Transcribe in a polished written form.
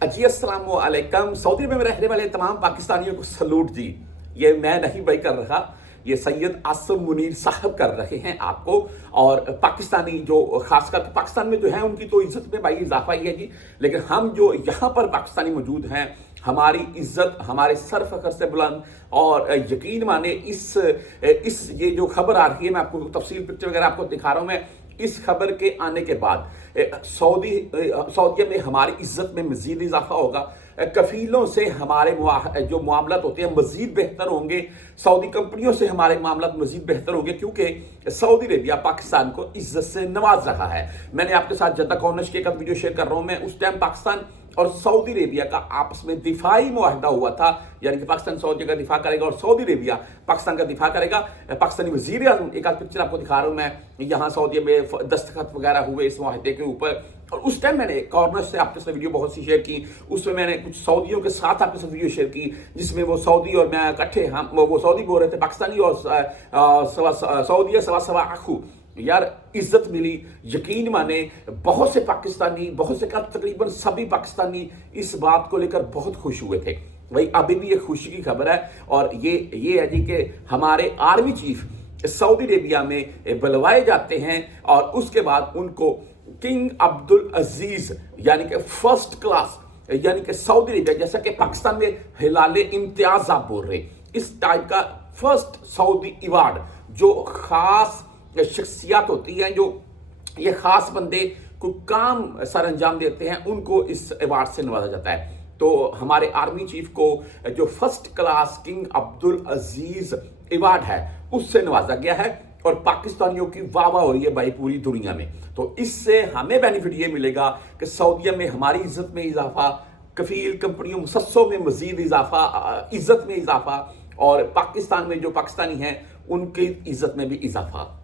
जी अस्सलाम वालेकुम। सऊदी में रहने वाले तमाम पाकिस्तानियों को सलूट जी। ये मैं नहीं भाई कर रहा, ये सैयद आसिम मुनीर साहब कर रहे हैं आपको। और पाकिस्तानी जो खासकर पाकिस्तान में जो है उनकी तो इज्जत में भाई इजाफा ही है जी, लेकिन हम जो यहाँ पर पाकिस्तानी मौजूद हैं, हमारी इज्जत हमारे सर फखर से बुलंद। और यकीन माने इस ये जो खबर आ रही है, मैं आपको तफसील पिक्चर वगैरह आपको दिखा रहा हूँ। मैं इस खबर के आने के बाद सऊदी में हमारी इज्जत में मजीद इजाफा होगा। कफीलों से हमारे जो मामलात होते हैं मजीद बेहतर होंगे। सऊदी कंपनियों से हमारे मामलात मजीद बेहतर होंगे, क्योंकि सऊदी अरेबिया पाकिस्तान को इज्जत से नवाज रहा है। मैंने आपके साथ जद्दा कॉर्नर्स के एक वीडियो शेयर कर रहा हूँ। मैं उस टाइम पाकिस्तान और सऊदी अरेबिया का आपस में दिफाई मुआहदा हुआ था, यानी कि पाकिस्तान सऊदी का दिफा करेगा और सऊदी अरेबिया पाकिस्तान का दिफा करेगा। पाकिस्तानी वजीर आज़म, एक आध पिक्चर आपको दिखा रहा हूँ मैं, यहाँ सऊदी में दस्तखत वगैरह हुए इस मुआहदे के ऊपर। और उस टाइम मैंने कॉर्नर से आपके साथ वीडियो बहुत सी शेयर की। उसमें मैंने कुछ सऊदियों के साथ आपके साथ वीडियो शेयर की, जिसमें वो सऊदी और मैं इकट्ठे, हम वो सऊदी बोल रहे थे पाकिस्तानी और सऊदी सवा सवा आखू यार इज्जत मिली। यकीन माने बहुत से पाकिस्तानी, बहुत से का तकरीबन सभी पाकिस्तानी इस बात को लेकर बहुत खुश हुए थे। भाई अभी भी एक खुशी की खबर है, और ये है जी कि हमारे आर्मी चीफ सऊदी अरेबिया में बुलवाए जाते हैं और उसके बाद उनको किंग अब्दुल अजीज यानी कि फर्स्ट क्लास, यानी कि सऊदी अरेबिया, जैसा कि पाकिस्तान में हिलाले इम्तियाज आप बोल रहे, इस टाइप का फर्स्ट सऊदी अवार्ड, जो खास शख्सियत होती हैं, जो ये खास बंदे को काम सर अंजाम देते हैं, उनको इस अवार्ड से नवाजा जाता है। तो हमारे आर्मी चीफ को जो फर्स्ट क्लास किंग अब्दुल अजीज अवार्ड है उससे नवाजा गया है, और पाकिस्तानियों की वाह वाह हो रही है भाई पूरी दुनिया में। तो इससे हमें बेनिफिट ये मिलेगा कि सऊदीया में हमारी इज्जत में इजाफा, कफील कंपनियों मुसस्सों में मजीद इजाफा, इज्जत में इजाफा, और पाकिस्तान में जो पाकिस्तानी हैं उनकी इज्जत में भी इजाफा।